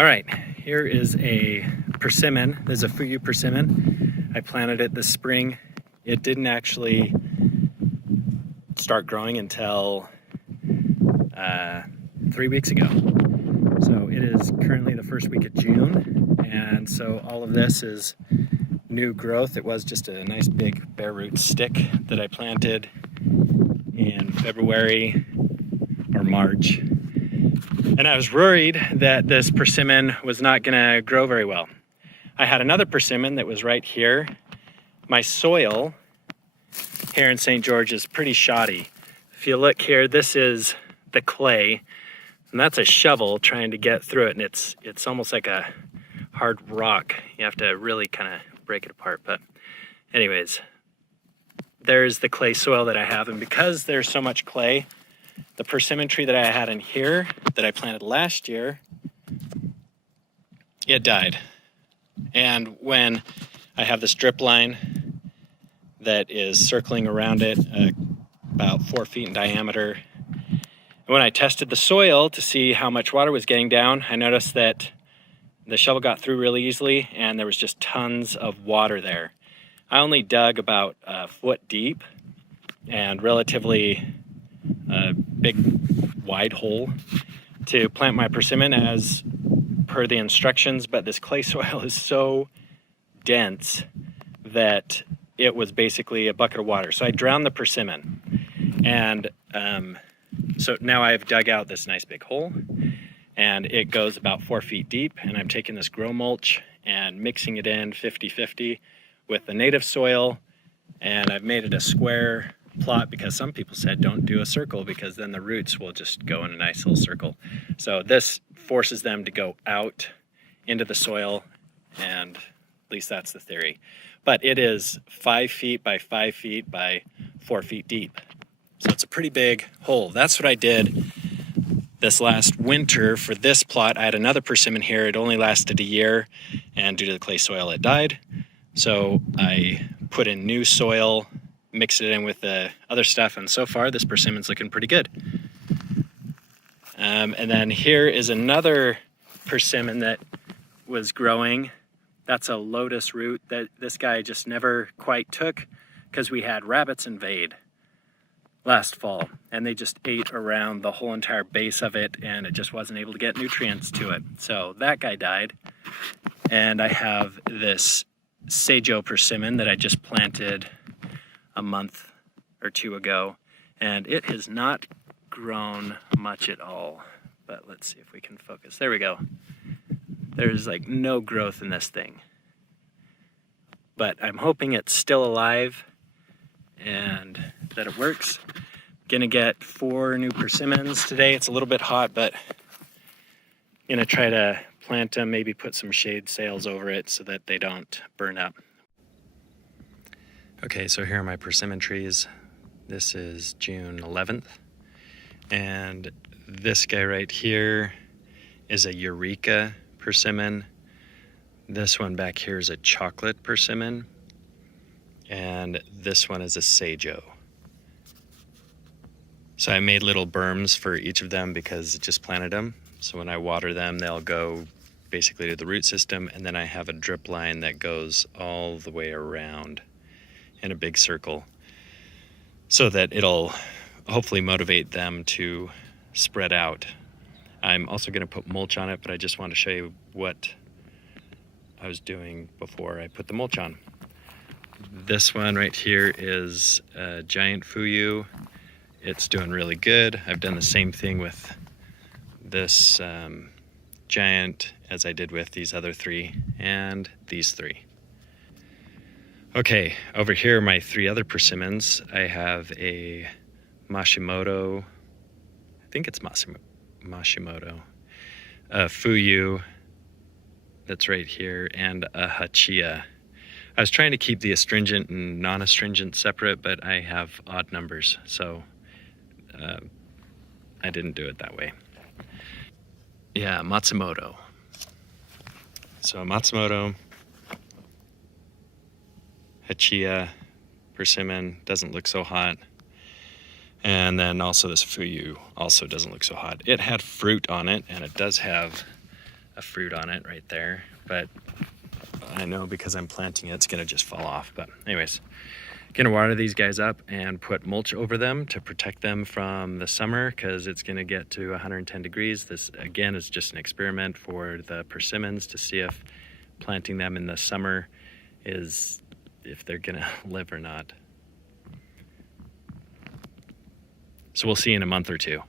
All right, here is a persimmon. This is a Fuyu Persimmon. I planted it this spring. It didn't actually start growing until 3 weeks ago. So it is currently the first week of June, and so all of this is new growth. It was just a nice big bare root stick that I planted in February or March. And I was worried that this persimmon was not gonna grow very well. I had another persimmon that was right here. My soil here in St. George is pretty shoddy. If you look here, this is the clay, and that's a shovel trying to get through it, and it's almost like a hard rock. You have to really kind of break it apart. But anyways, there's the clay soil that I have, and because there's so much clay, the persimmon tree that I had in here that I planted last year, it died. And when I have this drip line that is circling around it, about 4 feet in diameter, and when I tested the soil to see how much water was getting down, I noticed that the shovel got through really easily and there was just tons of water there. I only dug about a foot deep and relatively big wide hole to plant my persimmon as per the instructions, but this clay soil is so dense that it was basically a bucket of water. So I drowned the persimmon, and so now I've dug out this nice big hole, and it goes about 4 feet deep, and I'm taking this grow mulch and mixing it in 50-50 with the native soil, and I've made it a square plot because some people said don't do a circle because then the roots will just go in a nice little circle. So this forces them to go out into the soil, and at least that's the theory. But it is 5 feet by 5 feet by 4 feet deep. So it's a pretty big hole. That's what I did this last winter for this plot. I had another persimmon here. It only lasted a year, and due to the clay soil, it died. So I put in new soil, mixed it in with the other stuff, and so far this persimmon's looking pretty good. And then here is another persimmon that was growing. That's a lotus root that this guy just never quite took because we had rabbits invade last fall, and they just ate around the whole entire base of it, and it just wasn't able to get nutrients to it. So that guy died. And I have this Seijo Persimmon that I just planted a month or two ago, and it has not grown much at all. But let's see if we can focus. There we go. There's like no growth in this thing, but I'm hoping it's still alive and that it works. Gonna get 4 new persimmons today. It's a little bit hot, but gonna try to plant them, maybe put some shade sails over it so that they don't burn up. Okay, so here are my persimmon trees. This is June 11th. And this guy right here is a Eureka Persimmon. This one back here is a chocolate persimmon. And this one is a Seijo. So I made little berms for each of them because I just planted them. So when I water them, they'll go basically to the root system. And then I have a drip line that goes all the way around in a big circle so that it'll hopefully motivate them to spread out. I'm also going to put mulch on it, but I just want to show you what I was doing before I put the mulch on. This one right here is a giant Fuyu. It's doing really good. I've done the same thing with this giant as I did with these other 3 and these 3. Okay, over here my 3 other persimmons. I have a Matsumoto, I think it's Matsumoto, a Fuyu that's right here, and a Hachiya. I was trying to keep the astringent and non-astringent separate, but I have odd numbers, so I didn't do it that way. Yeah, Matsumoto. So Matsumoto, Hachiya Persimmon doesn't look so hot. And then also this Fuyu also doesn't look so hot. It had fruit on it, and it does have a fruit on it right there, but I know because I'm planting it, it's gonna just fall off. But anyways, gonna water these guys up and put mulch over them to protect them from the summer, because it's gonna get to 110 degrees. This again is just an experiment for the persimmons to see if planting them in the summer is, if they're gonna live or not. So we'll see in a month or two.